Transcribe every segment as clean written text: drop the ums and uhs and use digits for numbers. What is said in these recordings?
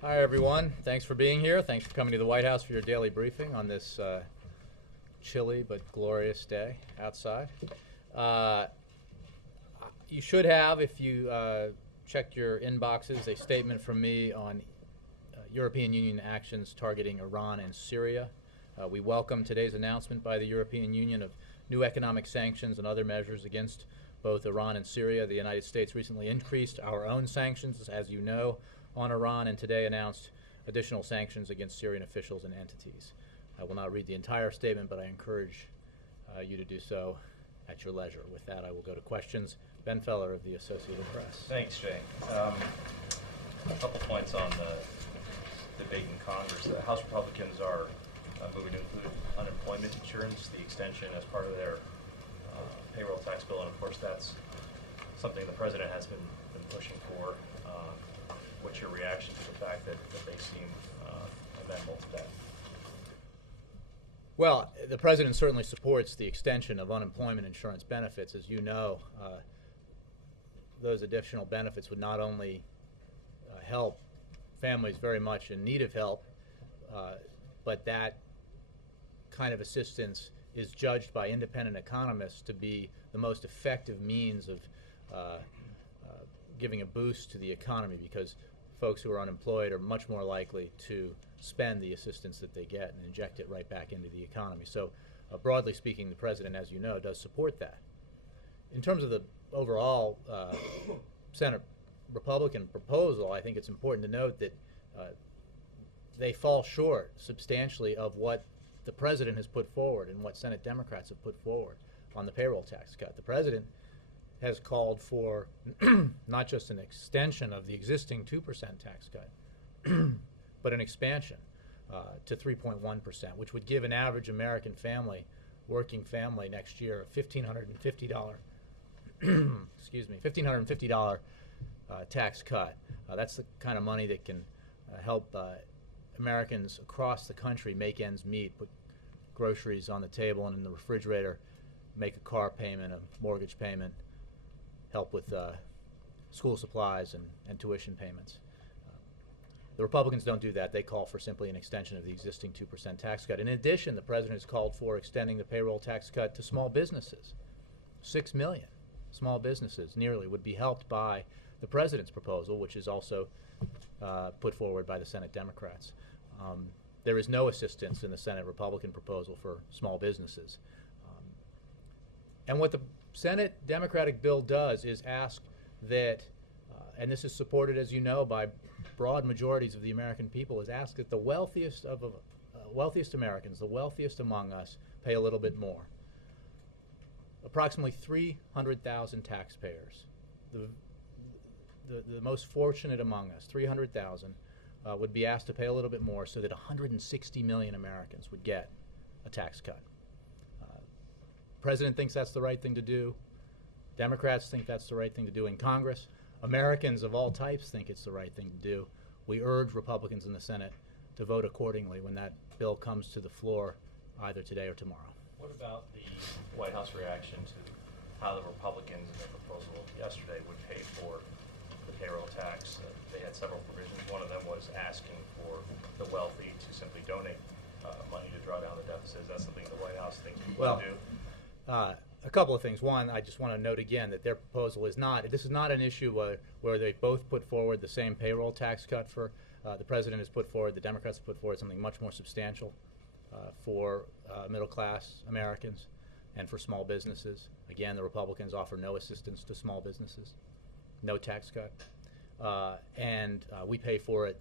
Hi, everyone. Thanks for being here. Thanks for coming to the White House for your daily briefing on this chilly but glorious day outside. You should have, if you checked your inboxes, a statement from me on European Union actions targeting Iran and Syria. We welcome today's announcement by the European Union of new economic sanctions and other measures against both Iran and Syria. The United States recently increased our own sanctions, as you know, on Iran, and today announced additional sanctions against Syrian officials and entities. I will not read the entire statement, but I encourage you to do so at your leisure. With that, I will go to questions. Ben Feller of the Associated Press. Thanks, Jay. A couple points on the debate in Congress. The House Republicans are moving to include unemployment insurance, the extension as part of their payroll tax bill, and of course that's something the President has been pushing for. What's your reaction to the fact that they seem amenable to that? Well, the President certainly supports the extension of unemployment insurance benefits. As you know, those additional benefits would not only help families very much in need of help, but that kind of assistance is judged by independent economists to be the most effective means of giving a boost to the economy, because folks who are unemployed are much more likely to spend the assistance that they get and inject it right back into the economy. So broadly speaking, the President, as you know, does support that. In terms of the overall Senate Republican proposal, I think it's important to note that they fall short substantially of what the President has put forward and what Senate Democrats have put forward on the payroll tax cut. The President has called for not just an extension of the existing 2% tax cut, but an expansion to 3.1%, which would give an average American family, working family, next year a $1,550 $1,550 tax cut. That's the kind of money that can help Americans across the country make ends meet, put groceries on the table and in the refrigerator, make a car payment, a mortgage payment, help with school supplies and tuition payments. The Republicans don't do that. They call for simply an extension of the existing 2% tax cut. In addition, the President has called for extending the payroll tax cut to small businesses. 6 million small businesses nearly would be helped by the President's proposal, which is also put forward by the Senate Democrats. There is no assistance in the Senate Republican proposal for small businesses. And what the Senate Democratic bill does is ask that, and this is supported, as you know, by broad majorities of the American people, is ask that the wealthiest Americans, the wealthiest among us, pay a little bit more. Approximately 300,000 taxpayers, the most fortunate among us, 300,000, would be asked to pay a little bit more so that 160 million Americans would get a tax cut. The President thinks that's the right thing to do. Democrats think that's the right thing to do in Congress. Americans of all types think it's the right thing to do. We urge Republicans in the Senate to vote accordingly when that bill comes to the floor, either today or tomorrow. What about the White House reaction to how the Republicans in their proposal yesterday would pay for the payroll tax? They had several provisions. One of them was asking for the wealthy to simply donate money to draw down the deficit. Is that something the White House thinks we can do? A couple of things. One, I just want to note again that their proposal is not, this is not an issue where they both put forward the same payroll tax cut for, the President has put forward, the Democrats have put forward something much more substantial for middle-class Americans and for small businesses. Again, the Republicans offer no assistance to small businesses, no tax cut, and we pay for it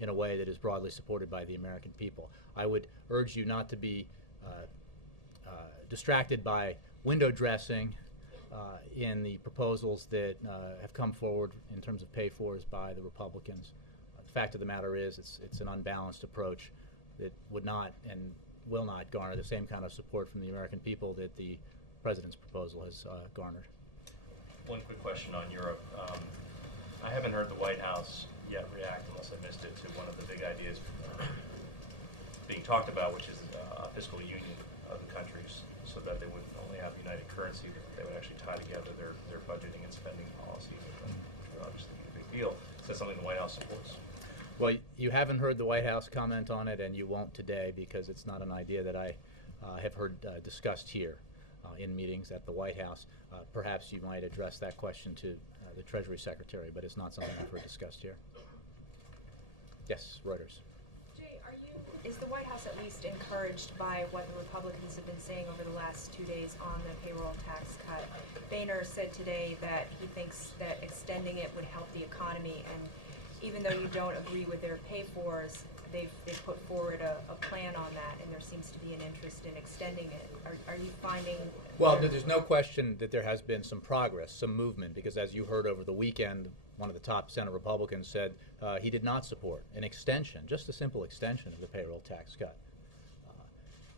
in a way that is broadly supported by the American people. I would urge you not to be distracted by window dressing in the proposals that have come forward in terms of pay-fors by the Republicans. The fact of the matter is it's an unbalanced approach that would not and will not garner the same kind of support from the American people that the President's proposal has garnered. One quick question on Europe. I haven't heard the White House yet react, unless I missed it, to one of the big ideas being talked about, which is a fiscal union of the countries, so that they wouldn't only have united currency, but they would actually tie together their budgeting and spending policies, which would obviously be a big deal. Is that something the White House supports? Well, you haven't heard the White House comment on it, and you won't today because it's not an idea that I have heard discussed here in meetings at the White House. Perhaps you might address that question to the Treasury Secretary, but it's not something I've heard discussed here. Yes, Reuters. Jay, is the White House at least encouraged by what the Republicans have been saying over the last 2 days on the payroll tax cut? Boehner said today that he thinks that extending it would help the economy, and even though you don't agree with their pay-fors, they've put forward a plan on that, and there seems to be an interest in extending it. Are you finding? Well, there's no question that there has been some progress, some movement, because as you heard over the weekend, one of the top Senate Republicans said he did not support an extension, just a simple extension of the payroll tax cut.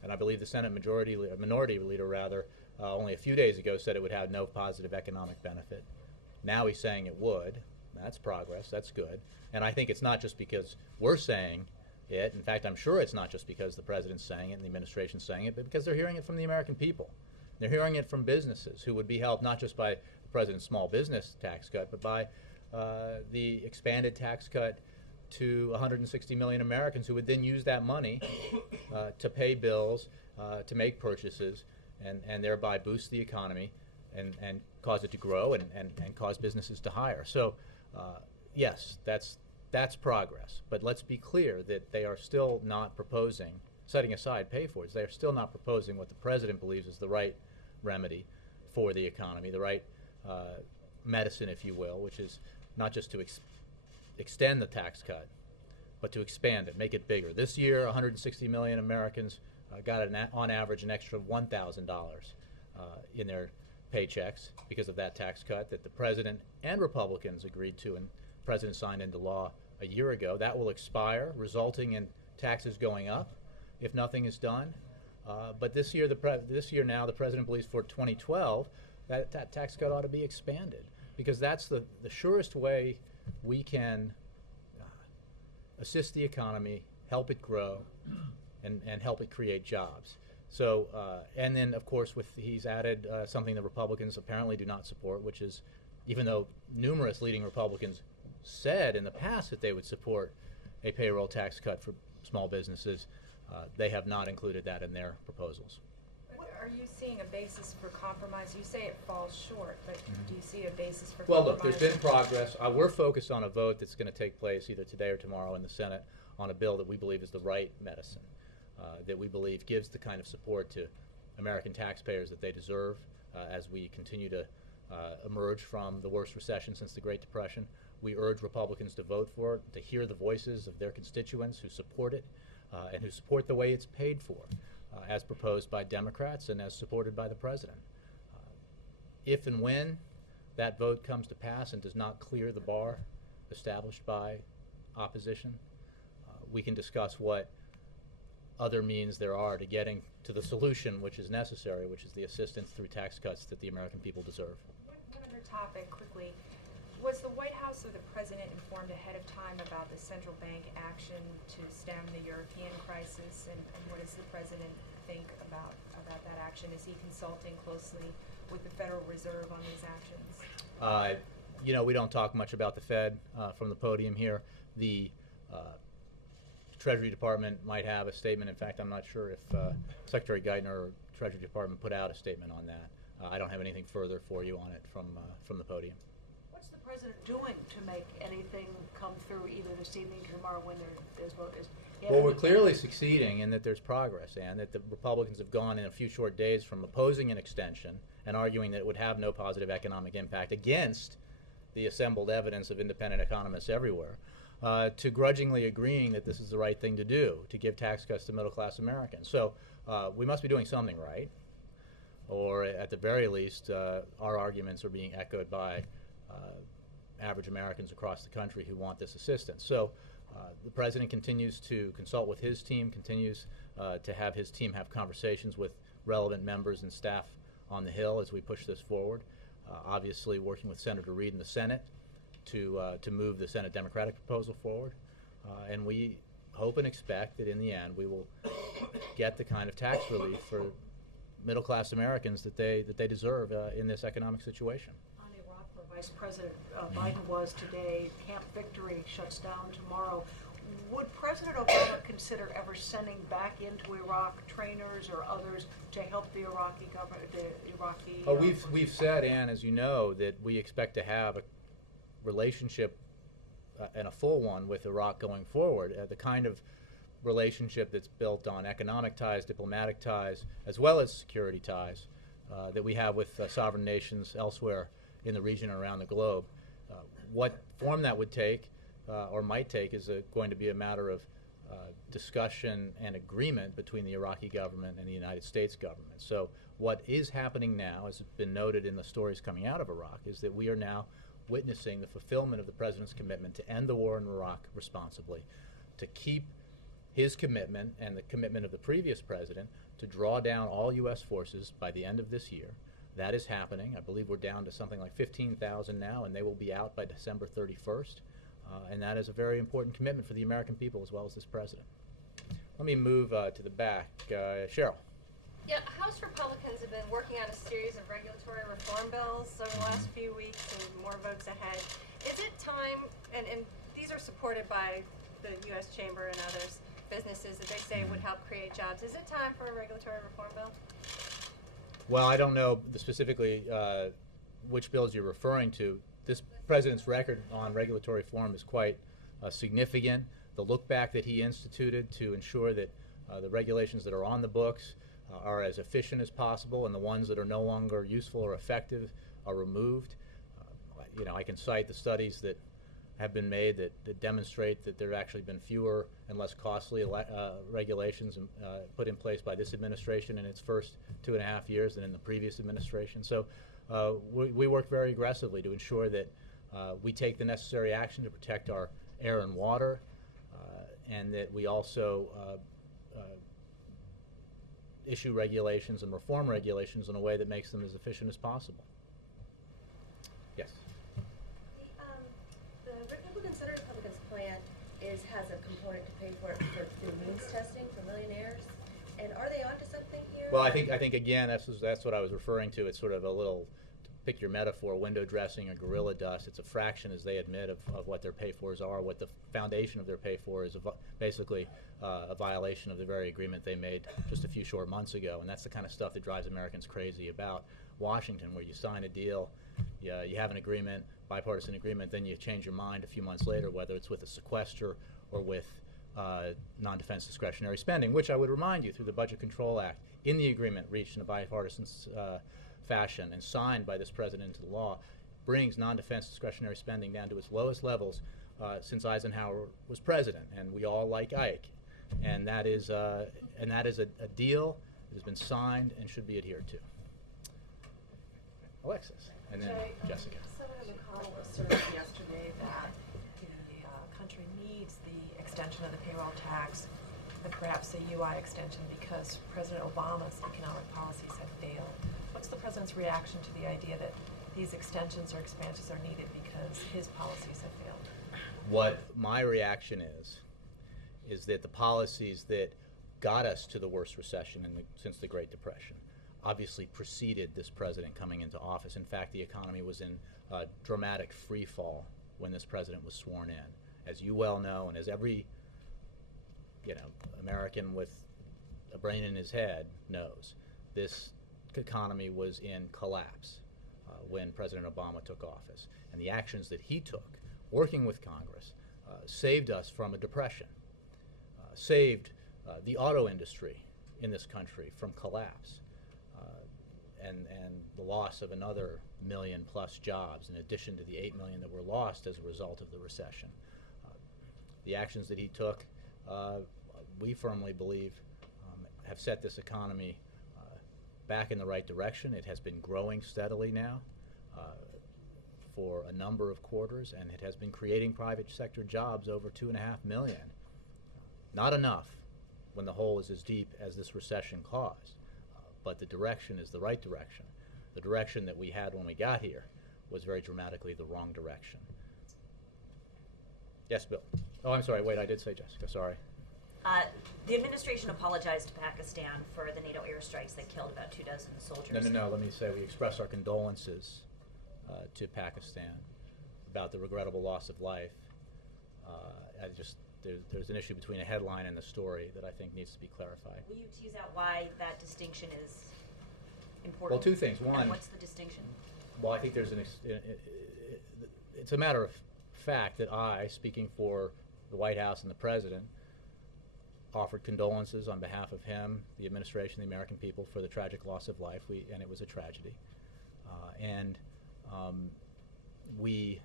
And I believe the Senate minority leader, only a few days ago said it would have no positive economic benefit. Now he's saying it would. That's progress. That's good. And I think it's not just because we're saying it. In fact, I'm sure it's not just because the president's saying it and the administration's saying it, but because they're hearing it from the American people. They're hearing it from businesses who would be helped not just by the president's small business tax cut, but by the expanded tax cut to 160 million Americans who would then use that money to pay bills, to make purchases, and thereby boost the economy and cause it to grow and cause businesses to hire. So, yes, that's progress. But let's be clear that they are still not proposing, setting aside pay-fors, they are still not proposing what the president believes is the right remedy for the economy, the right medicine, if you will, which is not just to extend the tax cut, but to expand it, make it bigger. This year, 160 million Americans got on average an extra $1,000 in their paychecks because of that tax cut that the president and Republicans agreed to and the president signed into law a year ago. That will expire, resulting in taxes going up if nothing is done. But this year, the president believes for 2012 that tax cut ought to be expanded, because that's the surest way we can assist the economy, help it grow, and help it create jobs. So, and then of course he's added something that Republicans apparently do not support, which is, even though numerous leading Republicans said in the past that they would support a payroll tax cut for small businesses, they have not included that in their proposals. Are you seeing a basis for compromise? You say it falls short, but do you see a basis for Well, compromise? look, there's been progress. We're focused on a vote that's going to take place either today or tomorrow in the Senate on a bill that we believe is the right medicine, that we believe gives the kind of support to American taxpayers that they deserve as we continue to emerge from the worst recession since the Great Depression. We urge Republicans to vote for it, to hear the voices of their constituents who support it and who support the way it's paid for, as proposed by Democrats and as supported by the president. If and when that vote comes to pass and does not clear the bar established by opposition, we can discuss what other means there are to getting to the solution which is necessary, which is the assistance through tax cuts that the American people deserve. One other topic, quickly. Was the White House or the President informed ahead of time about the central bank action to stem the European crisis, and what does the President think about that action? Is he consulting closely with the Federal Reserve on these actions? You know, we don't talk much about the Fed from the podium here. The Treasury Department might have a statement. In fact, I'm not sure if Secretary Geithner or Treasury Department put out a statement on that. I don't have anything further for you on it from the podium. What's the president doing to make anything come through either this evening or tomorrow when there's vote? Well, we're clearly succeeding in that there's progress, and that the Republicans have gone in a few short days from opposing an extension and arguing that it would have no positive economic impact against the assembled evidence of independent economists everywhere, to grudgingly agreeing that this is the right thing to do, to give tax cuts to middle-class Americans. So we must be doing something right, or at the very least, our arguments are being echoed by average Americans across the country who want this assistance. So the president continues to consult with his team, continues to have his team have conversations with relevant members and staff on the Hill as we push this forward. Obviously working with Senator Reid in the Senate to move the Senate Democratic proposal forward. And we hope and expect that in the end we will get the kind of tax relief for middle-class Americans that they deserve in this economic situation. On Iraq, where Vice President Biden was today, Camp Victory shuts down tomorrow. Would President Obama consider ever sending back into Iraq trainers or others to help the Iraqi government, the Iraqi? Oh, we've said, Ann, as you know, that we expect to have a relationship and a full one with Iraq going forward, the kind of relationship that's built on economic ties, diplomatic ties, as well as security ties that we have with sovereign nations elsewhere in the region and around the globe. What form that would take or might take is going to be a matter of discussion and agreement between the Iraqi government and the United States government. So what is happening now, as has been noted in the stories coming out of Iraq, is that we are now witnessing the fulfillment of the President's commitment to end the war in Iraq responsibly, to keep his commitment and the commitment of the previous president to draw down all U.S. forces by the end of this year. That is happening. I believe we're down to something like 15,000 now, and they will be out by December 31st. And that is a very important commitment for the American people as well as this president. Let me move to the back. Cheryl. Yeah, House Republicans have been working on a series of regulatory reform bills over the last few weeks and more votes ahead. Is it time, and these are supported by the U.S. Chamber and others, businesses that they say would help create jobs. Is it time for a regulatory reform bill? Well, I don't know specifically which bills you're referring to. This president's record on regulatory reform is quite significant. The look back that he instituted to ensure that the regulations that are on the books are as efficient as possible, and the ones that are no longer useful or effective are removed. I can cite the studies that have been made that demonstrate that there have actually been fewer and less costly regulations put in place by this administration in its first 2.5 years than in the previous administration. So we work very aggressively to ensure that we take the necessary action to protect our air and water, and that we also issue regulations and reform regulations in a way that makes them as efficient as possible. Yes? The Republican Senate Republicans plan has a component to pay for it through means testing for millionaires. And are they onto something here? Well, I think again, that's what I was referring to. It's sort of a little, pick your metaphor, window dressing or gorilla dust. It's a fraction, as they admit, of what their pay-fors are. What the foundation of their pay-for is basically a violation of the very agreement they made just a few short months ago. And that's the kind of stuff that drives Americans crazy about Washington, where you sign a deal, you have an agreement, bipartisan agreement, then you change your mind a few months later, whether it's with a sequester or with non-defense discretionary spending, which I would remind you, through the Budget Control Act, in the agreement reached in a bipartisan fashion and signed by this president into law, brings non-defense discretionary spending down to its lowest levels since Eisenhower was president, and we all like Ike, and that is a deal that has been signed and should be adhered to. Alexis, and then Jessica. Senator McConnell asserted yesterday that the country needs the extension of the payroll tax, and perhaps the UI extension, because President Obama's economic policies have failed. What's the president's reaction to the idea that these extensions or expansions are needed because his policies have failed? What my reaction is that the policies that got us to the worst recession since the Great Depression obviously preceded this president coming into office. In fact, the economy was in dramatic free fall when this president was sworn in. As you well know, and as every American with a brain in his head knows, this economy was in collapse when President Obama took office. And the actions that he took, working with Congress, saved us from a depression, saved the auto industry in this country from collapse, and the loss of another 1 million+ jobs, in addition to the 8 million that were lost as a result of the recession. The actions that he took, we firmly believe, have set this economy back in the right direction. It has been growing steadily now for a number of quarters, and it has been creating private sector jobs, over 2.5 million. Not enough when the hole is as deep as this recession caused, but the direction is the right direction. The direction that we had when we got here was very dramatically the wrong direction. Yes, Bill. Oh, I'm sorry. Wait, I did say Jessica. Sorry. The administration apologized to Pakistan for the NATO airstrikes that killed about 24 soldiers. No. Let me say we express our condolences to Pakistan about the regrettable loss of life. there's an issue between a headline and the story that I think needs to be clarified. Will you tease out why that distinction is important? Well, two things. One, And what's the distinction? well, I think there's it's a matter of fact that I, speaking for the White House and the President, offered condolences on behalf of him, the administration, the American people, for the tragic loss of life. And it was a tragedy. We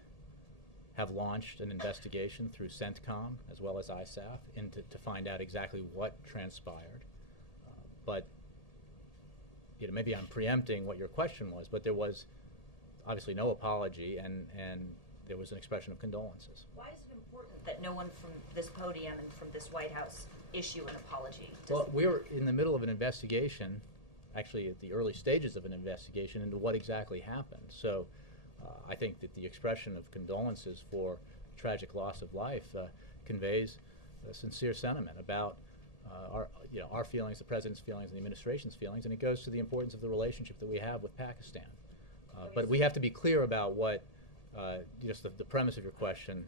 have launched an investigation through CENTCOM as well as ISAF to find out exactly what transpired. But maybe I'm preempting what your question was, but there was obviously no apology, and there was an expression of condolences. Why is it important that no one from this podium and from this White House issue an apology? Well, we're in the middle of an investigation, actually at the early stages of an investigation into what exactly happened. So I think that the expression of condolences for tragic loss of life conveys a sincere sentiment about our feelings, the President's feelings, and the administration's feelings, and it goes to the importance of the relationship that we have with Pakistan. But we have to be clear about what just the premise of your question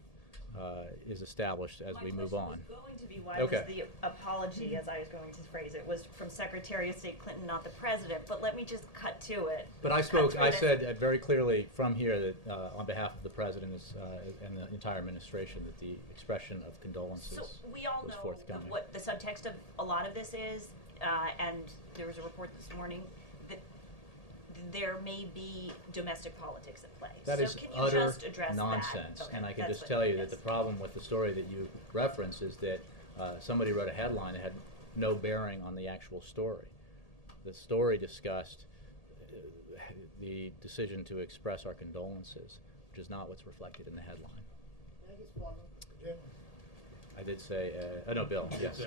is established as we move on. My question was going to be, why Okay. was the apology, as I was going to phrase it, was from Secretary of State Clinton, not the President, but let me just cut to it. But I said very clearly from here that on behalf of the President and the entire administration that the expression of condolences So we all was know forthcoming. what the subtext of a lot of this is, and there was a report this morning that there may be domestic politics at play. That so is can you utter just address nonsense, that? Okay, and I can that's just what tell it you that is. the problem with the story that you reference is that somebody wrote a headline that had no bearing on the actual story. The story discussed the decision to express our condolences, which is not what's reflected in the headline. I did say, no, Bill, yes.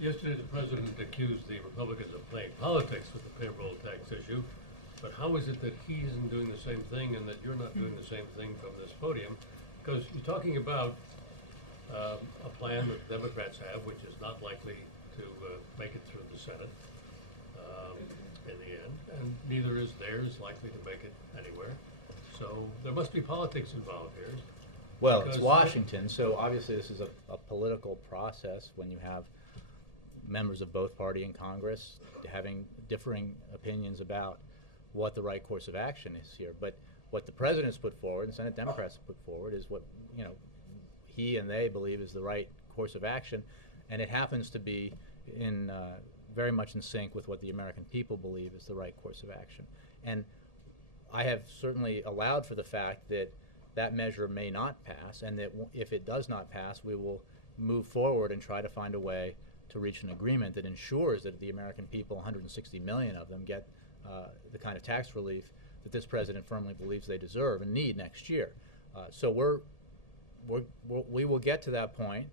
Yesterday, the President accused the Republicans of playing politics with the payroll tax issue, but how is it that he isn't doing the same thing and that you're not doing the same thing from this podium? Because you're talking about a plan that Democrats have, which is not likely to make it through the Senate in the end, and neither is theirs likely to make it anywhere. So there must be politics involved here. Well, it's Because- Washington, so obviously this is a political process when you have members of both party in Congress having differing opinions about what the right course of action is here. But what the President's put forward and Senate Democrats have put forward is what he and they believe is the right course of action, and it happens to be in very much in sync with what the American people believe is the right course of action. And I have certainly allowed for the fact that that measure may not pass, and that if it does not pass, we will move forward and try to find a way to reach an agreement that ensures that the American people, 160 million of them, get the kind of tax relief that this President firmly believes they deserve and need next year. So we will get to that point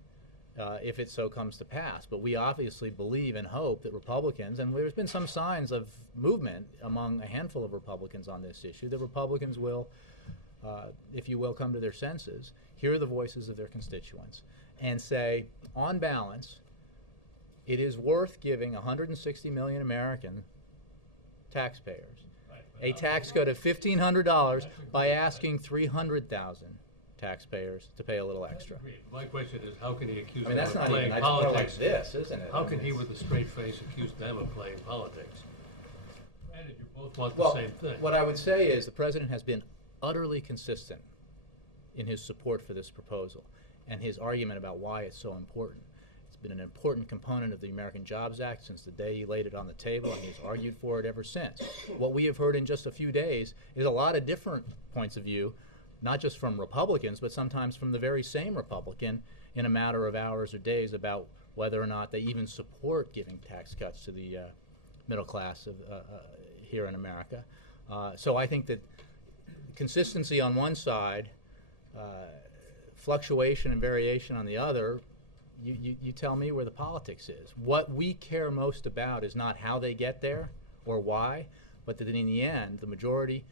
if it so comes to pass. But we obviously believe and hope that Republicans, and there's been some signs of movement among a handful of Republicans on this issue, that Republicans will, if you will, come to their senses, hear the voices of their constituents, and say, on balance, it is worth giving 160 million American taxpayers a tax cut of $1,500 by asking 300,000 taxpayers to pay a little extra. My question is, how can he accuse I mean, them that's of not playing even, that's more like politics? this, isn't it? How I can mean, he, it's- with a straight face, accuse them of playing politics? Granted, you both want Well, the same thing. what I would say is the President has been utterly consistent in his support for this proposal and his argument about why it's so important. It's been an important component of the American Jobs Act since the day he laid it on the table, and he's argued for it ever since. What we have heard in just a few days is a lot of different points of view, not just from Republicans, but sometimes from the very same Republican in a matter of hours or days about whether or not they even support giving tax cuts to the middle class of, here in America. So I think that consistency on one side, fluctuation and variation on the other, you tell me where the politics is. What we care most about is not how they get there or why, but that in the end, the majority,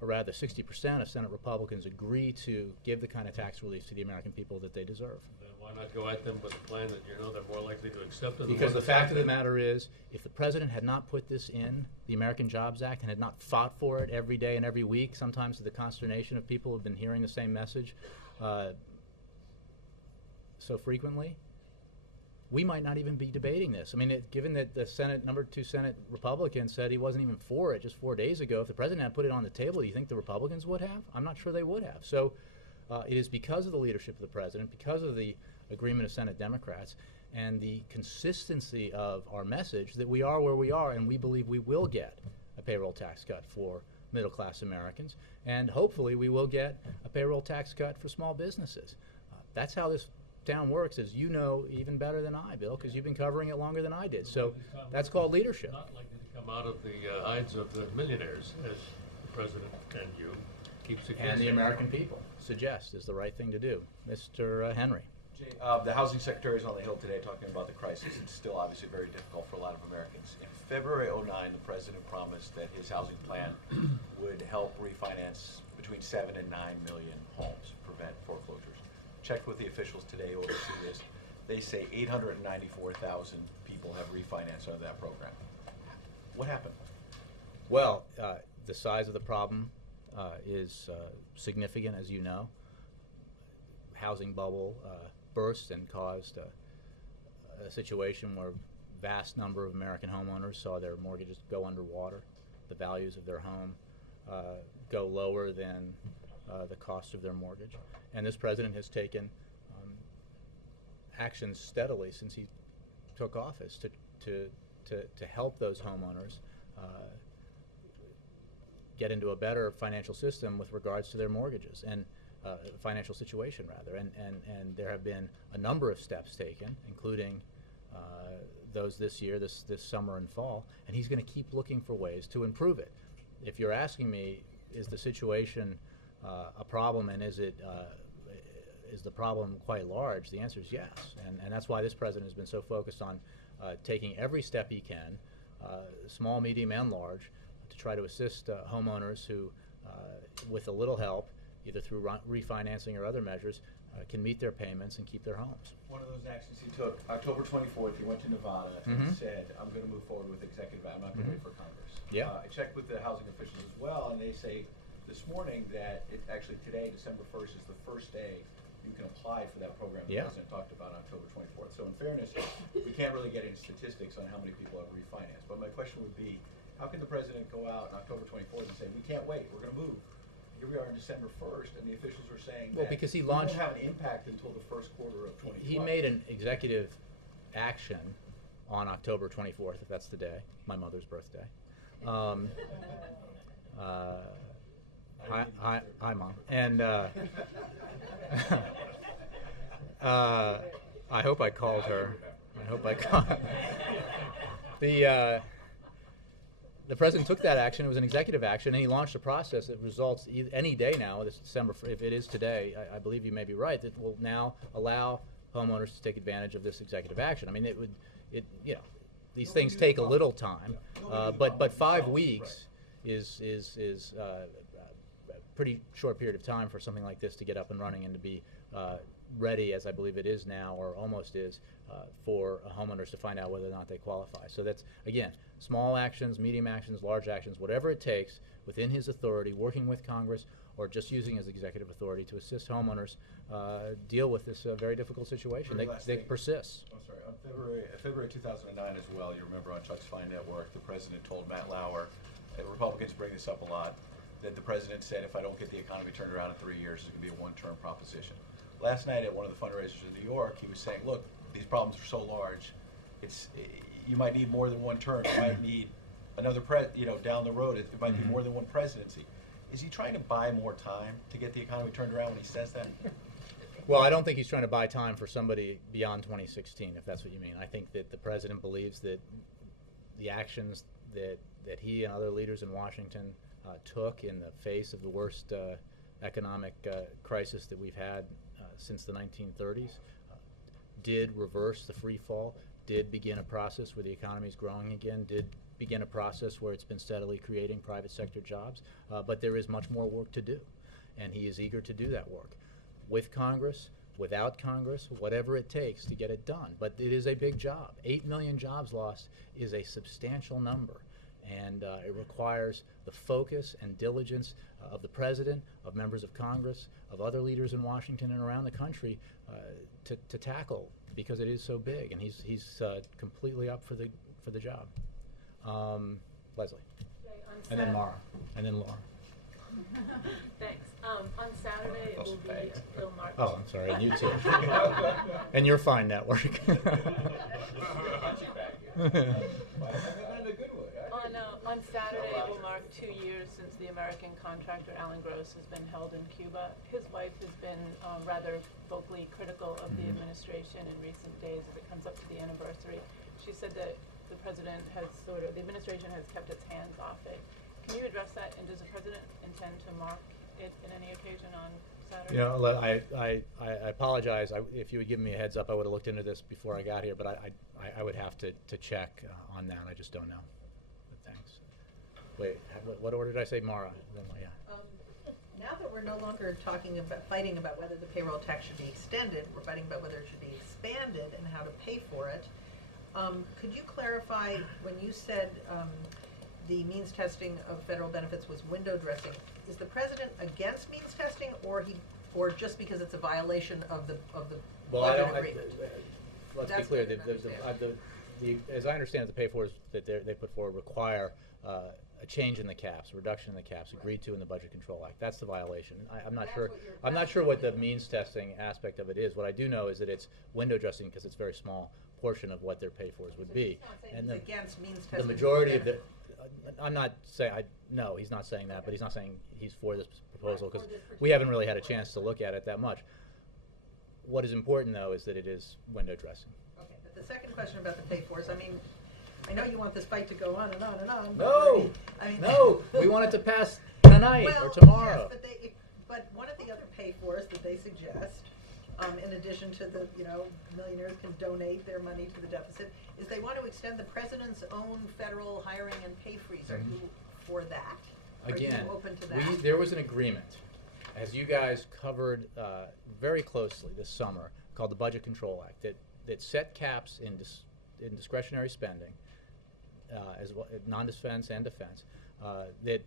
or rather 60% of Senate Republicans agree to give the kind of tax relief to the American people that they deserve. Then why not go at them with a plan that you know they're more likely to accept than Because one the that's fact of the not? matter is, if the President had not put this in the American Jobs Act and had not fought for it every day and every week, sometimes to the consternation of people who have been hearing the same message, so frequently, we might not even be debating this. I mean, given that the number 2 Senate Republican said he wasn't even for it just 4 days ago, if the president had put it on the table, do you think the Republicans would have? I'm not sure they would have. So it is because of the leadership of the president, because of the agreement of Senate Democrats, and the consistency of our message that we are where we are, and we believe we will get a payroll tax cut for middle-class Americans, and hopefully we will get a payroll tax cut for small businesses. That's how this town works, as you know even better than I, Bill, because you've been covering it longer than I did. So that's called leadership. Not likely to come out of the hides of the millionaires, as the president and you keep suggesting. And the American people suggest is the right thing to do. Mr. Henry. Jay, the housing secretary is on the Hill today talking about the crisis. It's still obviously very difficult for a lot of Americans. In February '09, the president promised that his housing plan would help refinance between 7 and 9 million homes, prevent foreclosures. Checked with the officials today over to this. They say 894,000 people have refinanced under that program. What happened? Well, the size of the problem is significant, as you know. Housing bubble burst and caused a situation where vast number of American homeowners saw their mortgages go underwater, the values of their home go lower than the cost of their mortgage. And this president has taken actions steadily since he took office to help those homeowners get into a better financial system with regards to their mortgages and financial situation rather. And there have been a number of steps taken, including those this year, this summer and fall, and he's going to keep looking for ways to improve it. If you're asking me, is the situation a problem, and is the problem quite large? The answer is yes, and that's why this president has been so focused on taking every step he can, small, medium, and large, to try to assist homeowners who, with a little help, either through refinancing or other measures, can meet their payments and keep their homes. One of those actions he took, October 24th, he went to Nevada and said, I'm going to move forward with executive action. I'm not going to wait for Congress. Yeah. I checked with the housing officials as well, and they say this morning that actually today, December 1st, is the first day you can apply for that program the president talked about on October 24th. So in fairness, we can't really get into statistics on how many people have refinanced. But my question would be, how can the president go out on October 24th and say, we can't wait, we're going to move? Here we are on December 1st, and the officials are saying that because he it launched, won't have an impact until the first quarter of 2012. he made an executive action on October 24th, if that's the day, my mother's birthday. Hi, Mom. And I hope I called her. I hope I called. The president took that action. It was an executive action, and he launched a process that results any day now. This December, if it is today, I believe you may be right. That will now allow homeowners to take advantage of this executive action. I mean, these things take a little time, but 5 weeks is a pretty short period of time for something like this to get up and running and to be ready, as I believe it is now, or almost is, for homeowners to find out whether or not they qualify. So that's, again, small actions, medium actions, large actions, whatever it takes within his authority, working with Congress, or just using his executive authority to assist homeowners deal with this very difficult situation. They persist. I'm sorry. On February 2009 as well, you remember on Chuck's Fine Network, the president told Matt Lauer, and Republicans bring this up a lot, that the president said, if I don't get the economy turned around in 3 years, it's going to be a one-term proposition. Last night at one of the fundraisers in New York, he was saying, look, these problems are so large, you might need more than one term. You might need another down the road, it might be more than one presidency. Is he trying to buy more time to get the economy turned around when he says that? Well, I don't think he's trying to buy time for somebody beyond 2016, if that's what you mean. I think that the president believes that the actions that he and other leaders in Washington took in the face of the worst economic crisis that we've had since the 1930s did reverse the free fall, did begin a process where the economy is growing again, did begin a process where it's been steadily creating private sector jobs, but there is much more work to do, and he is eager to do that work with Congress, without Congress, whatever it takes to get it done. But it is a big job. 8 million jobs lost is a substantial number. And it requires the focus and diligence of the President, of members of Congress, of other leaders in Washington and around the country to tackle, because it is so big, and he's completely up for the job. Leslie. And then Mara. And then Laura. Thanks. On Saturday, it will be a Bill March. Oh, I'm sorry, you too. And your fine network. On Saturday, it will mark 2 years since the American contractor Alan Gross has been held in Cuba. His wife has been rather vocally critical of the administration in recent days as it comes up to the anniversary. She said that the administration has kept its hands off it. Can you address that, and does the president intend to mark it in any occasion on Saturday? You know, I apologize. If you had given me a heads up, I would have looked into this before I got here, but I would have to check on that. I just don't know. But thanks. Wait, what order did I say? Mara? Then, yeah. Now that we're no longer fighting about whether the payroll tax should be extended, we're fighting about whether it should be expanded and how to pay for it. Could you clarify, when you said the means testing of federal benefits was window dressing, is the president against means testing, or just because it's a violation of the budget agreement? Let's be clear. As I understand it, the pay-fors that they put forward require a change in the caps, a reduction in the caps agreed to in the Budget Control Act. That's the violation. I'm not sure. I'm not sure what the means testing aspect of it is. What I do know is that it's window dressing because it's a very small portion of what their pay-fors would be. And against means testing. The majority of the. I'm not saying no, he's not saying that, but he's not saying he's for this proposal because we haven't really had a chance to look at it that much. What is important, though, is that it is window dressing. Okay, but the second question about the pay-fors, I mean, I know you want this fight to go on and on and on. No, I mean, no, we want it to pass tonight or tomorrow. Yes, but one of the other pay-fors that they suggest, in addition to the, millionaires can donate their money to the deficit, is they want to extend the president's own federal hiring and pay freeze. Are you for that? Again, are you open to that? There was an agreement, as you guys covered very closely this summer, called the Budget Control Act, that set caps in discretionary spending, as well, non-defense and defense, that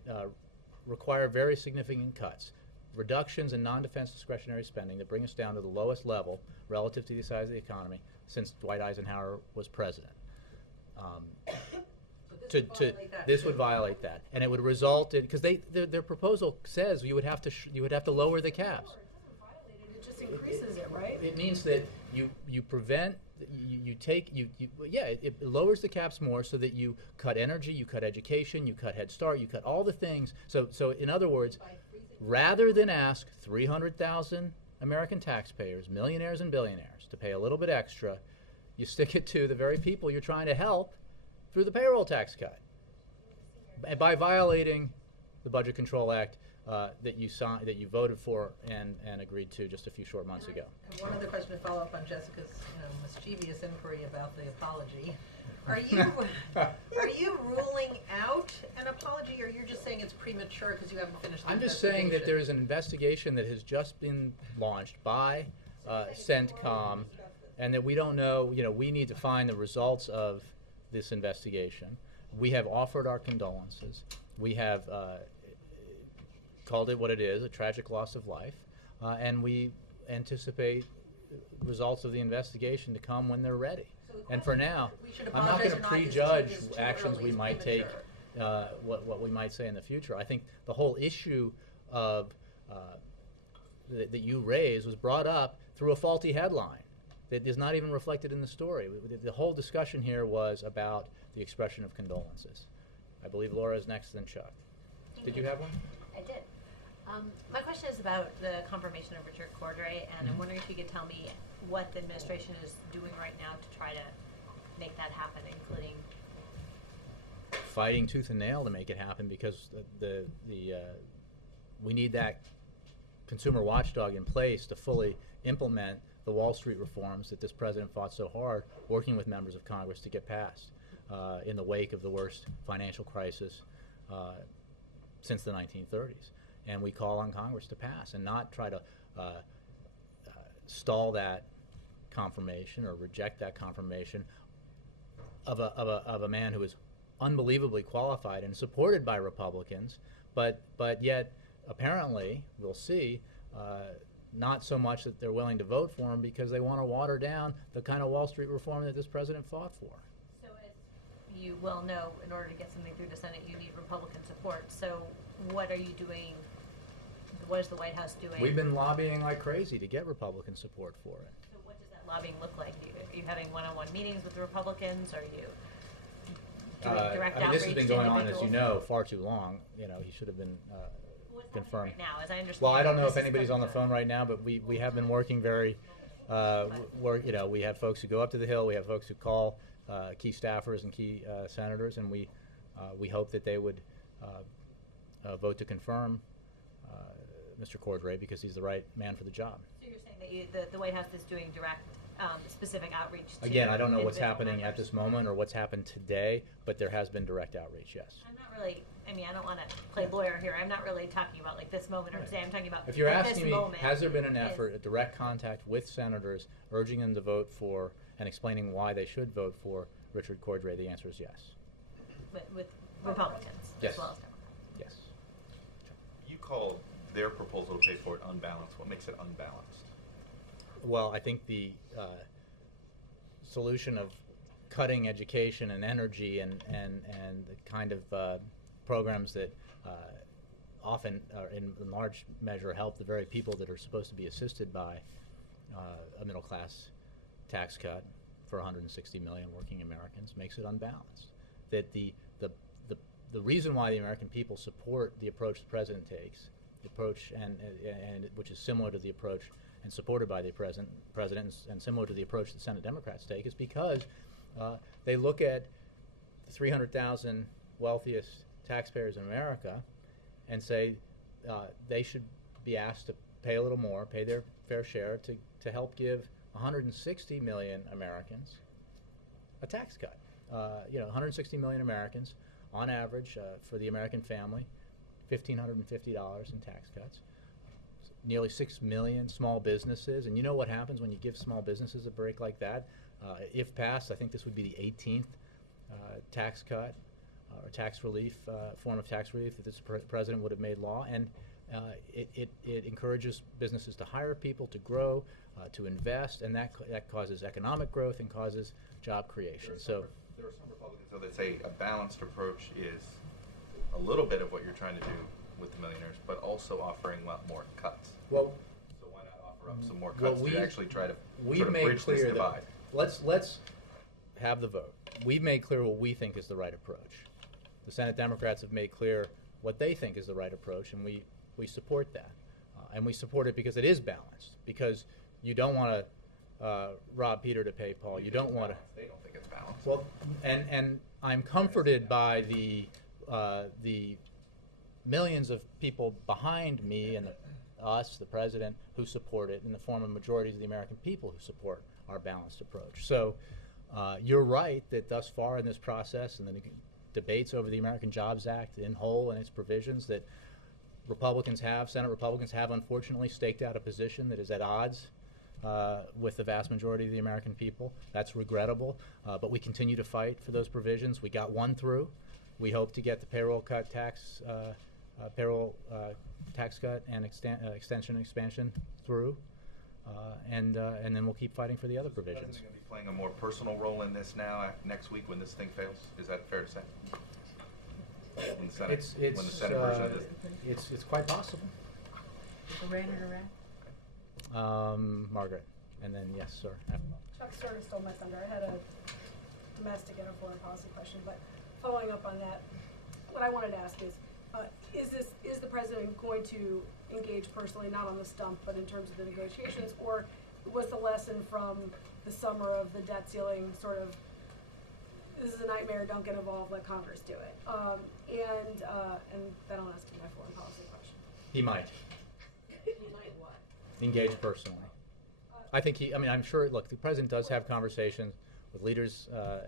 require very significant cuts. Reductions in non-defense discretionary spending that bring us down to the lowest level relative to the size of the economy since Dwight Eisenhower was president. This would violate that, and it would result in, because their proposal says you would have to lower the caps. It just increases it, right? It means that you prevent. It lowers the caps more so that you cut energy, you cut education, you cut Head Start, you cut all the things. So in other words, rather than ask 300,000 American taxpayers, millionaires and billionaires, to pay a little bit extra, you stick it to the very people you're trying to help through the payroll tax cut. By violating the Budget Control Act that you voted for and agreed to just a few short months ago. And one other question to follow up on Jessica's mischievous inquiry about the apology. Are you ruling out an apology, or you're just saying it's premature because you haven't finished the I'm just saying that there is an investigation that has just been launched by CENTCOM, and that we don't know. We need to find the results of this investigation. We have offered our condolences. We have called it what it is, a tragic loss of life, and we anticipate results of the investigation to come when they're ready. And for now, I'm not going to prejudge actions we might take, what we might say in the future. I think the whole issue of that you raised was brought up through a faulty headline that is not even reflected in the story. The whole discussion here was about the expression of condolences. I believe Laura is next, then Chuck. Did you have one? I did. My question is about the confirmation of Richard Cordray, and I'm wondering if you could tell me what the administration is doing right now to try to make that happen, including fighting tooth and nail to make it happen, because we need that consumer watchdog in place to fully implement the Wall Street reforms that this president fought so hard, working with members of Congress to get passed in the wake of the worst financial crisis since the 1930s. And we call on Congress to pass and not try to stall that confirmation or reject that confirmation of a man who is unbelievably qualified and supported by Republicans, but yet apparently we'll see. Not so much that they're willing to vote for him because they want to water down the kind of Wall Street reform that this president fought for. So as you well know, in order to get something through the Senate, you need Republican support. So what are you doing? What is the White House doing? We've been lobbying like crazy to get Republican support for it. So what does that lobbying look like? Are you having one-on-one meetings with the Republicans? Are you doing direct outreach? This has been to going on, as you individuals? know, far too long. You know, he should have been What's happening confirmed. right now, as I understand? Well, I don't know this if is anybody's on the going phone right now, but we have been working very, you know, we have folks who go up to the Hill, we have folks who call key staffers and key senators, and we hope that they would vote to confirm Mr. Cordray because he's the right man for the job. So you're saying that the White House is doing direct, specific outreach to Again, I don't know what's individual happening at members? this moment or what's happened today, but there has been direct outreach, yes. I'm not really, I mean, I don't want to play lawyer here. I'm not really talking about like this moment or Right. today. I'm talking about If you're at this asking me, moment has there been an is- effort, a direct contact with senators, urging them to vote for and explaining why they should vote for Richard Cordray? The answer is yes. with Republicans Yes. as well as Democrats? Yes. You called their proposal to pay for it unbalanced. What makes it unbalanced? Well, I think the solution of cutting education and energy and the kind of programs that often, in large measure, help the very people that are supposed to be assisted by a middle-class tax cut for 160 million working Americans makes it unbalanced. That the reason why the American people support the approach the president takes, the approach and which is similar to the approach and supported by the president and similar to the approach the Senate Democrats take, is because they look at the 300,000 wealthiest taxpayers in America and say they should be asked to pay a little more, pay their fair share to help give 160 million Americans a tax cut. You know, 160 million Americans, on average, for the American family, $1,550 in tax cuts. Nearly 6 million small businesses, and you know what happens when you give small businesses a break like that? If passed, I think this would be the 18th tax cut or tax relief, form of tax relief that this president would have made law, and it encourages businesses to hire people, to grow, to invest, and that causes economic growth and causes job creation. There are some Republicans though that say a balanced approach is a little bit of what you're trying to do with the millionaires, but also offering a lot more cuts. Well, so why not offer up some more cuts to actually try to we've sort of made bridge this clear divide? that let's have the vote. We've made clear what we think is the right approach. The Senate Democrats have made clear what they think is the right approach, and we support that. And we support it because it is balanced, because you don't want to rob Peter to pay Paul. You don't want to. They don't think it's balanced. Well, and I'm comforted by the millions of people behind me and us, the president, who support it, in the form of majorities of the American people who support our balanced approach. So you're right that thus far in this process and the debates over the American Jobs Act in whole and its provisions, that Senate Republicans have unfortunately staked out a position that is at odds with the vast majority of the American people. That's regrettable, but we continue to fight for those provisions. We got one through. We hope to get the payroll tax cut and extension and expansion through, and then we'll keep fighting for the other provisions. Is the president going to be playing a more personal role in this now next week when this thing fails? Is that fair to say? When the Senate version of this. It's quite possible. Iran and Iraq? Margaret, and then yes, sir. Chuck sort of stole my thunder. I had a domestic and a foreign policy question, but following up on that, what I wanted to ask is the president going to engage personally, not on the stump, but in terms of the negotiations, or was the lesson from the summer of the debt ceiling sort of, this is a nightmare, don't get involved, let Congress do it? And then I'll ask you my foreign policy question. He might He might what? engage personally. I think I'm sure, look, the president does have conversations with leaders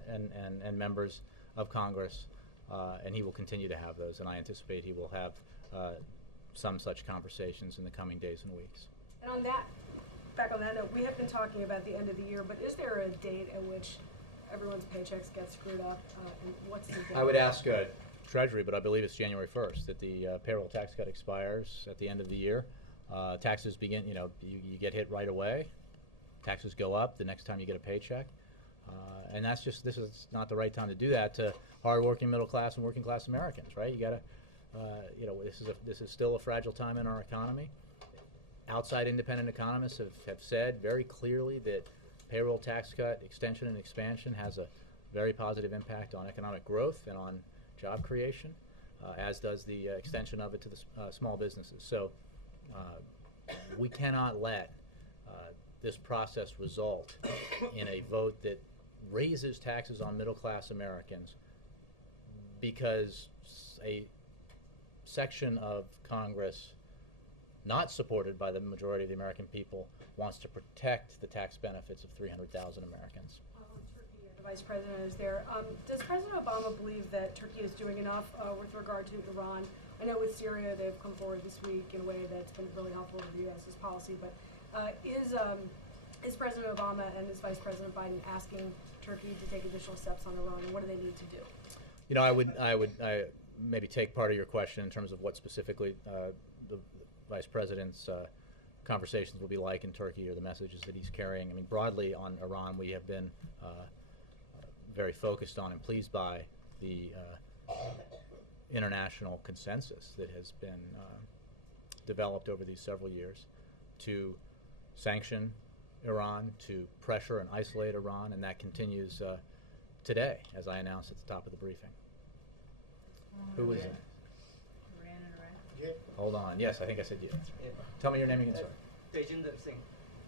and members of Congress, and he will continue to have those, and I anticipate he will have some such conversations in the coming days and weeks. And on that, back on that note, we have been talking about the end of the year, but is there a date at which everyone's paychecks get screwed up, and what's the I would ask Treasury, but I believe it's January 1st that the payroll tax cut expires at the end of the year. Taxes begin, you get hit right away. Taxes go up the next time you get a paycheck. And this is not the right time to do that to hardworking middle class and working class Americans, right? You gotta, this is still a fragile time in our economy. Outside independent economists have said very clearly that payroll tax cut extension and expansion has a very positive impact on economic growth and on job creation, as does the extension of it to the small businesses. So we cannot let this process result in a vote that raises taxes on middle class Americans because a section of Congress not supported by the majority of the American people wants to protect the tax benefits of 300,000 Americans. The Vice President is there. Does President Obama believe that Turkey is doing enough with regard to Iran? I know with Syria they've come forward this week in a way that's been really helpful to the U.S.'s policy, but is President Obama and is Vice President Biden asking Turkey to take additional steps on Iran, and what do they need to do? I would maybe take part of your question in terms of what specifically the Vice President's conversations will be like in Turkey or the messages that he's carrying. I mean, broadly on Iran, we have been very focused on and pleased by the international consensus that has been developed over these several years to sanction Iran, to pressure and isolate Iran, and that continues today, as I announced at the top of the briefing. Who was it? Iran and Iraq. Hold on. Yes, I think I said you. Tell me your name again, sir. Tejinder Singh.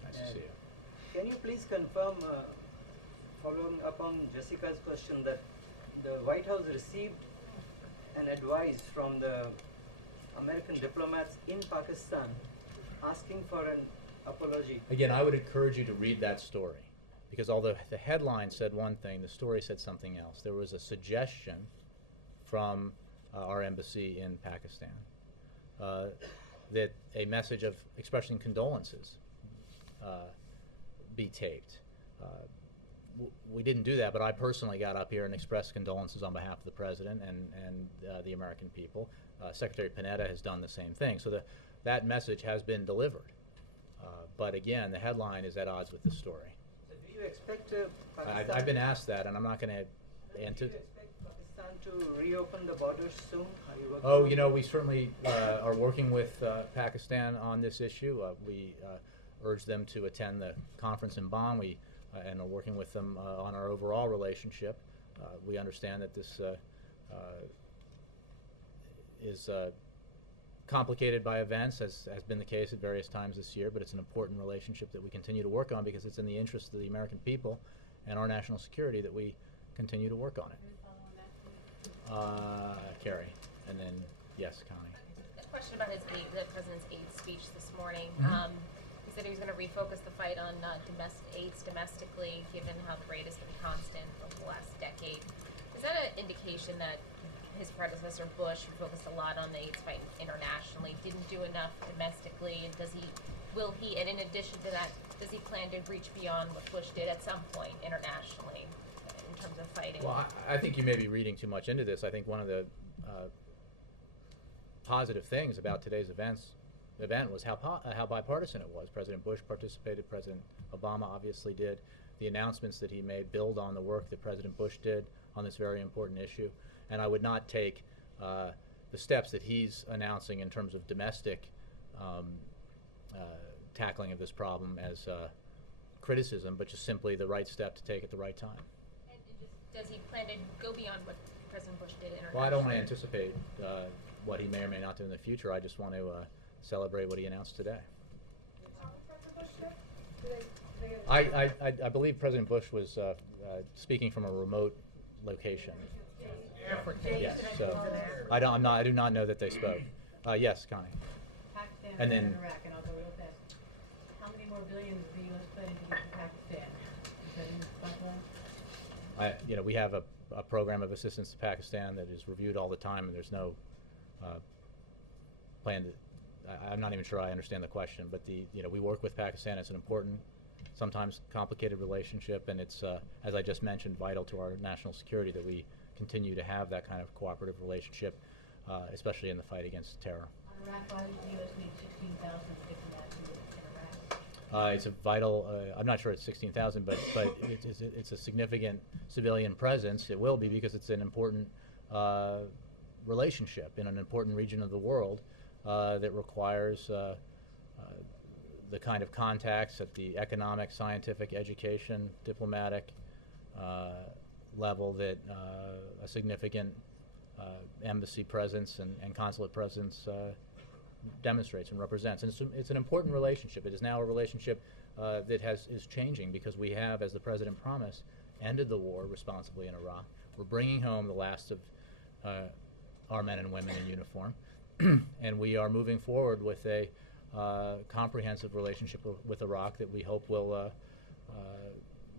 Nice to see you. Can you please confirm, following up on Jessica's question, that the White House received an advice from the American diplomats in Pakistan asking for an apology? Again, I would encourage you to read that story, because although the headline said one thing, the story said something else. There was a suggestion from our embassy in Pakistan that a message of expressing condolences be taped. We didn't do that, but I personally got up here and expressed condolences on behalf of the President and the American people. Secretary Panetta has done the same thing. So that message has been delivered. But again, the headline is at odds with the story. So do you expect Pakistan... I've been asked that, and I'm not going to answer. Do you expect Pakistan to reopen the borders soon? We certainly are working with Pakistan on this issue. We urge them to attend the conference in Bonn. And are working with them on our overall relationship. We understand that this is complicated by events, as has been the case at various times this year, but it's an important relationship that we continue to work on because it's in the interest of the American people and our national security that we continue to work on it. Carrie, and then, yes, Connie. A question about the President's aid speech this morning. He said he was going to refocus the fight on AIDS domestically, given how the rate has been constant over the last decade. Is that an indication that his predecessor Bush focused a lot on the AIDS fight internationally, didn't do enough domestically, and and in addition to that, does he plan to reach beyond what Bush did at some point internationally in terms of fighting? Well, I think you may be reading too much into this. I think one of the positive things about today's event was how bipartisan it was. President Bush participated, President Obama obviously did. The announcements that he made build on the work that President Bush did on this very important issue. And I would not take the steps that he's announcing in terms of domestic tackling of this problem as criticism, but just simply the right step to take at the right time. And does he plan to go beyond what President Bush did internationally? Well, I don't want to anticipate what he may or may not do in the future. I just want to celebrate what he announced today. I believe President Bush was speaking from a remote location. Yes, so I do not know that they spoke. Yes, Connie. Pakistan and then Iraq, and I'll go real fast. How many more billions is the U.S. planning to give to Pakistan? Is that in the pipeline? We have a program of assistance to Pakistan that is reviewed all the time, and there's no plan to. I'm not even sure I understand the question, but we work with Pakistan. It's an important sometimes complicated relationship, and it's, as I just mentioned, vital to our national security that we continue to have that kind of cooperative relationship, especially in the fight against terror. Iraq, why does the U.S. need 16,000 to get from that to Iraq? It's a vital, I'm not sure it's 16,000, but it's a significant civilian presence. It will be because it's an important relationship in an important region of the world that requires the kind of contacts at the economic, scientific, education, diplomatic level that a significant embassy presence and consulate presence demonstrates and represents. And it's an important relationship. It is now a relationship that is changing because we have, as the President promised, ended the war responsibly in Iraq. We're bringing home the last of our men and women in uniform, and we are moving forward with a comprehensive relationship with Iraq that we hope will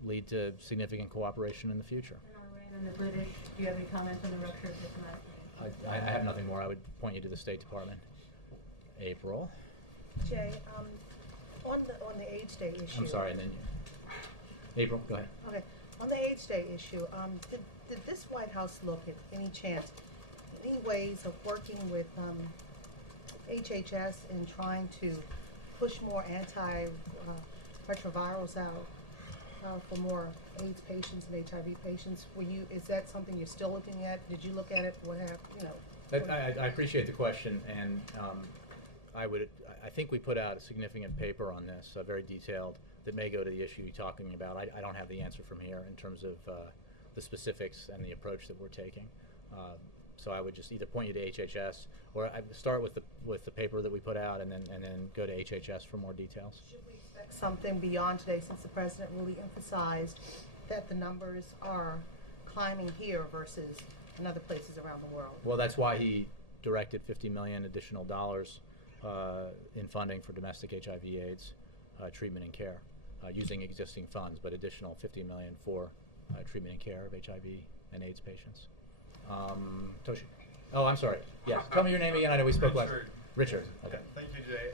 lead to significant cooperation in the future. And Iran and the British, do you have any comments on the rupture of diplomatic? I have nothing more. I would point you to the State Department. April. Jay, on the AIDS Day issue. I'm sorry, and then April, go ahead. Okay, on the AIDS Day issue, did this White House look at any chance, any ways of working with HHS in trying to push more retrovirals out for more AIDS patients and HIV patients? Is that something you're still looking at? Did you look at it? I appreciate the question, and I think we put out a significant paper on this, very detailed, that may go to the issue you're talking about. I don't have the answer from here in terms of the specifics and the approach that we're taking. So I would just either point you to HHS, or I'd start with the paper that we put out, and then go to HHS for more details. Should we expect something beyond today, since the President really emphasized that the numbers are climbing here versus in other places around the world? Well, that's why he directed $50 million additional dollars in funding for domestic HIV/AIDS treatment and care, using existing funds, but additional $50 million for treatment and care of HIV and AIDS patients. Toshi. Oh, I'm sorry. Yes. Tell me your name again. I know we spoke last. Richard. Okay. Thank you, Jay.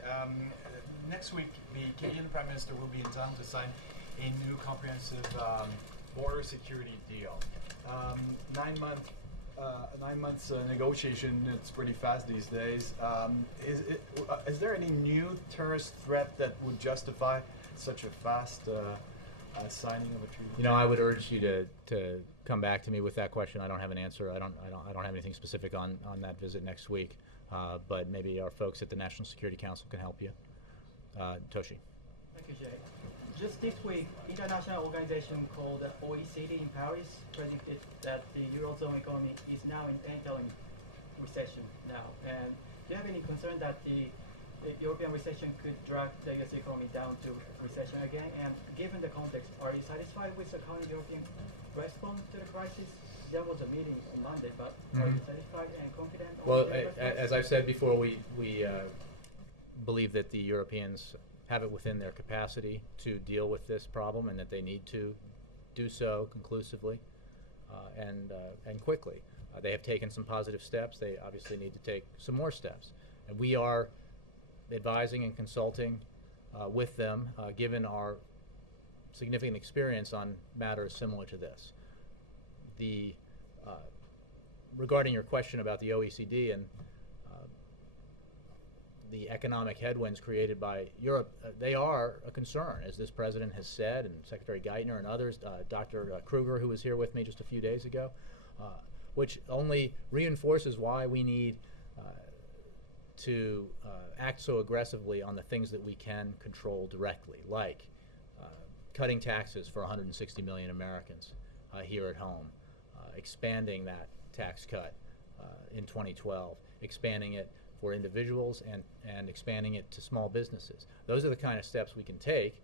Next week, the Canadian Prime Minister will be in town to sign a new comprehensive border security deal. 9 months negotiation. It's pretty fast these days. Is there any new terrorist threat that would justify such a fast signing of a treaty? You know, I would urge you to come back to me with that question. I don't have an answer. I don't have anything specific on that visit next week. But maybe our folks at the National Security Council can help you. Toshi. Thank you, Jay. Just this week, international organization called OECD in Paris predicted that the Eurozone economy is now entering recession now. And do you have any concern that the European recession could drag the US economy down to recession again? And given the context, are you satisfied with the current European response to the crisis? There was a meeting on Monday, but are you satisfied and confident? Well, as I've said before, we believe that the Europeans have it within their capacity to deal with this problem, and that they need to do so conclusively and quickly. They have taken some positive steps. They obviously need to take some more steps. And we are advising and consulting with them, given our significant experience on matters similar to this. Regarding your question about the OECD and the economic headwinds created by Europe, they are a concern, as this president has said, and Secretary Geithner and others, Dr. Kruger, who was here with me just a few days ago, which only reinforces why we need to act so aggressively on the things that we can control directly, like cutting taxes for 160 million Americans here at home, expanding that tax cut in 2012, expanding it for individuals and expanding it to small businesses. Those are the kind of steps we can take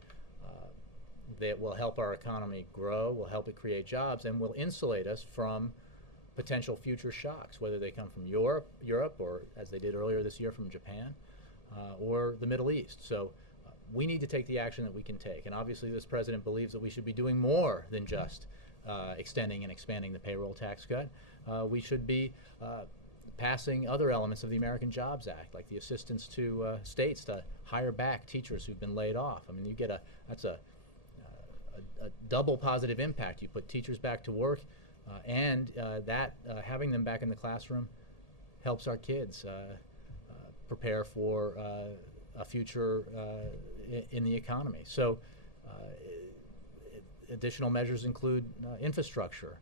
that will help our economy grow, will help it create jobs, and will insulate us from potential future shocks, whether they come from Europe, or as they did earlier this year from Japan, or the Middle East. So we need to take the action that we can take. And obviously this president believes that we should be doing more than just extending and expanding the payroll tax cut. We should be passing other elements of the American Jobs Act, like the assistance to states to hire back teachers who've been laid off. I mean, that's a a double positive impact. You put teachers back to work, and having them back in the classroom helps our kids prepare for a future in the economy. So additional measures include infrastructure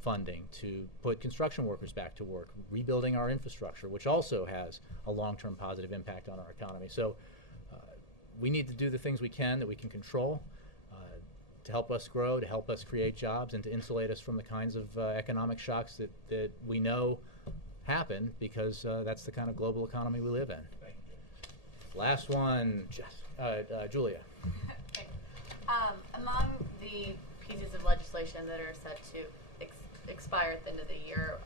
funding to put construction workers back to work, rebuilding our infrastructure, which also has a long-term positive impact on our economy. So we need to do the things we can that we can control to help us grow, to help us create jobs, and to insulate us from the kinds of economic shocks that we know happen, because that's the kind of global economy we live in. Last one, Julia. Okay. Among the pieces of legislation that are set to expire at the end of the year,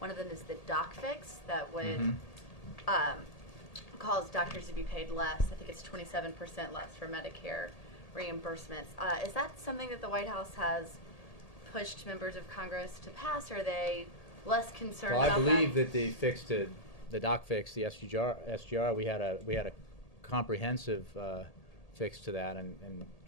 one of them is the doc fix that would cause doctors to be paid less. I think it's 27% less for Medicare reimbursements. Is that something that the White House has pushed members of Congress to pass? Or are they less concerned about that? Well, I believe that the doc fix, the SGR, we had a comprehensive fix to that, and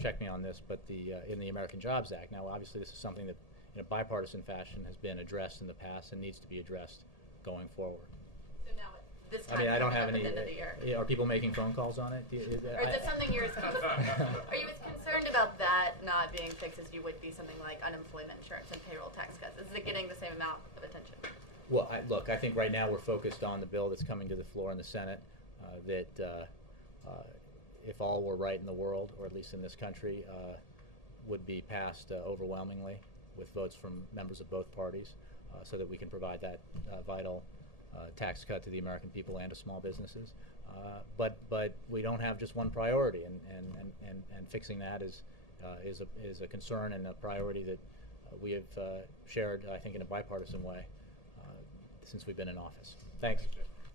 check me on this, but in the American Jobs Act. Now, obviously, this is something that in a bipartisan fashion has been addressed in the past and needs to be addressed going forward. So now this time, I mean, I don't have at any. the end of the year. Are people making phone calls on it? Or is that something you're as are you as concerned about that not being fixed as you would be something like unemployment insurance and payroll tax cuts? Is it getting the same amount of attention? Well, look, I think right now we're focused on the bill that's coming to the floor in the Senate. If all were right in the world, or at least in this country, would be passed overwhelmingly with votes from members of both parties, so that we can provide that vital tax cut to the American people and to small businesses. But we don't have just one priority, and fixing that is a concern and a priority that we have shared, I think, in a bipartisan way since we've been in office. Thanks.